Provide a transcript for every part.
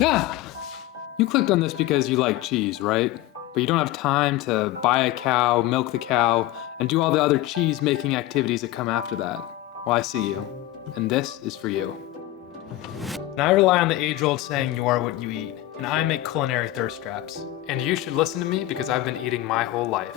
Yeah, you clicked on this because you like cheese, right? But you don't have time to buy a cow, milk the cow, and do all the other cheese making activities that come after that. Well, I see you. And this is for you. And I rely on the age-old saying, you are what you eat. And I make culinary thirst traps. And you should listen to me because I've been eating my whole life.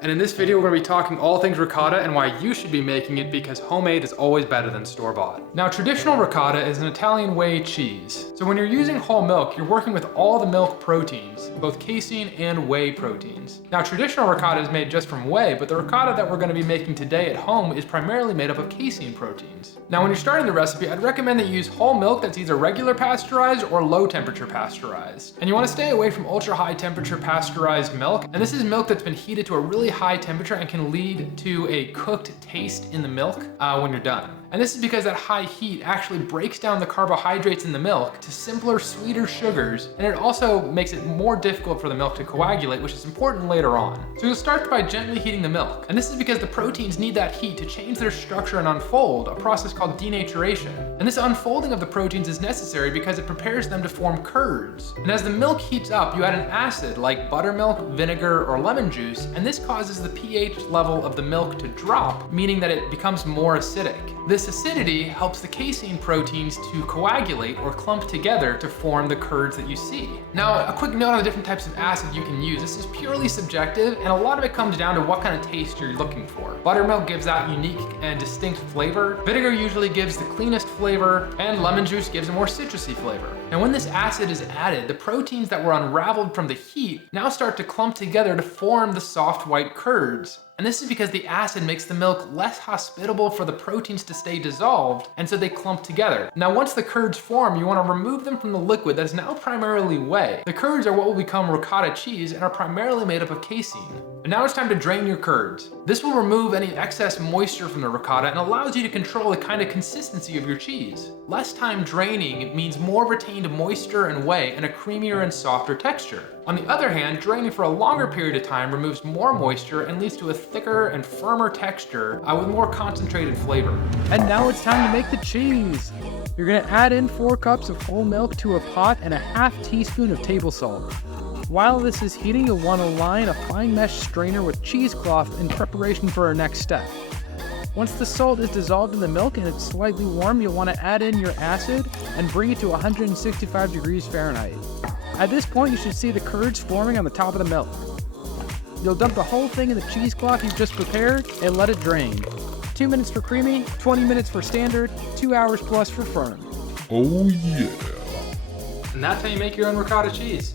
And in this video, we're gonna be talking all things ricotta and why you should be making it because homemade is always better than store-bought. Now, traditional ricotta is an Italian whey cheese. So when you're using whole milk, you're working with all the milk proteins, both casein and whey proteins. Now, traditional ricotta is made just from whey, but the ricotta that we're gonna be making today at home is primarily made up of casein proteins. Now, when you're starting the recipe, I'd recommend that you use whole milk that's either regular pasteurized or low temperature pasteurized. And you wanna stay away from ultra high temperature pasteurized milk. And this is milk that's been heated to a really high temperature and can lead to a cooked taste in the milk when you're done. And this is because that high heat actually breaks down the carbohydrates in the milk to simpler, sweeter sugars, and it also makes it more difficult for the milk to coagulate, which is important later on. So you'll start by gently heating the milk. And this is because the proteins need that heat to change their structure and unfold, a process called denaturation. And this unfolding of the proteins is necessary because it prepares them to form curds. And as the milk heats up, you add an acid like buttermilk, vinegar, or lemon juice, and this causes the pH level of the milk to drop, meaning that it becomes more acidic. This acidity helps the casein proteins to coagulate or clump together to form the curds that you see. Now, a quick note on the different types of acid you can use. This is purely subjective, and a lot of it comes down to what kind of taste you're looking for. Buttermilk gives that unique and distinct flavor. Vinegar usually gives the cleanest flavor, and lemon juice gives a more citrusy flavor. Now, when this acid is added, the proteins that were unraveled from the heat now start to clump together to form the soft white curds. And this is because the acid makes the milk less hospitable for the proteins to stay dissolved, and so they clump together. Now, once the curds form, you want to remove them from the liquid that is now primarily whey. The curds are what will become ricotta cheese and are primarily made up of casein. And now it's time to drain your curds. This will remove any excess moisture from the ricotta and allows you to control the kind of consistency of your cheese. Less time draining means more retained moisture and whey and a creamier and softer texture. On the other hand, draining for a longer period of time removes more moisture and leads to a thicker and firmer texture with more concentrated flavor. And now it's time to make the cheese. You're gonna add in 4 cups of whole milk to a pot and a half teaspoon of table salt. While this is heating, you'll want to line a fine mesh strainer with cheesecloth in preparation for our next step. Once the salt is dissolved in the milk and it's slightly warm, you'll want to add in your acid and bring it to 165 degrees Fahrenheit. At this point, you should see the curds forming on the top of the milk. You'll dump the whole thing in the cheesecloth you've just prepared and let it drain. 2 minutes for creamy, 20 minutes for standard, 2 hours plus for firm. Oh yeah. And that's how you make your own ricotta cheese.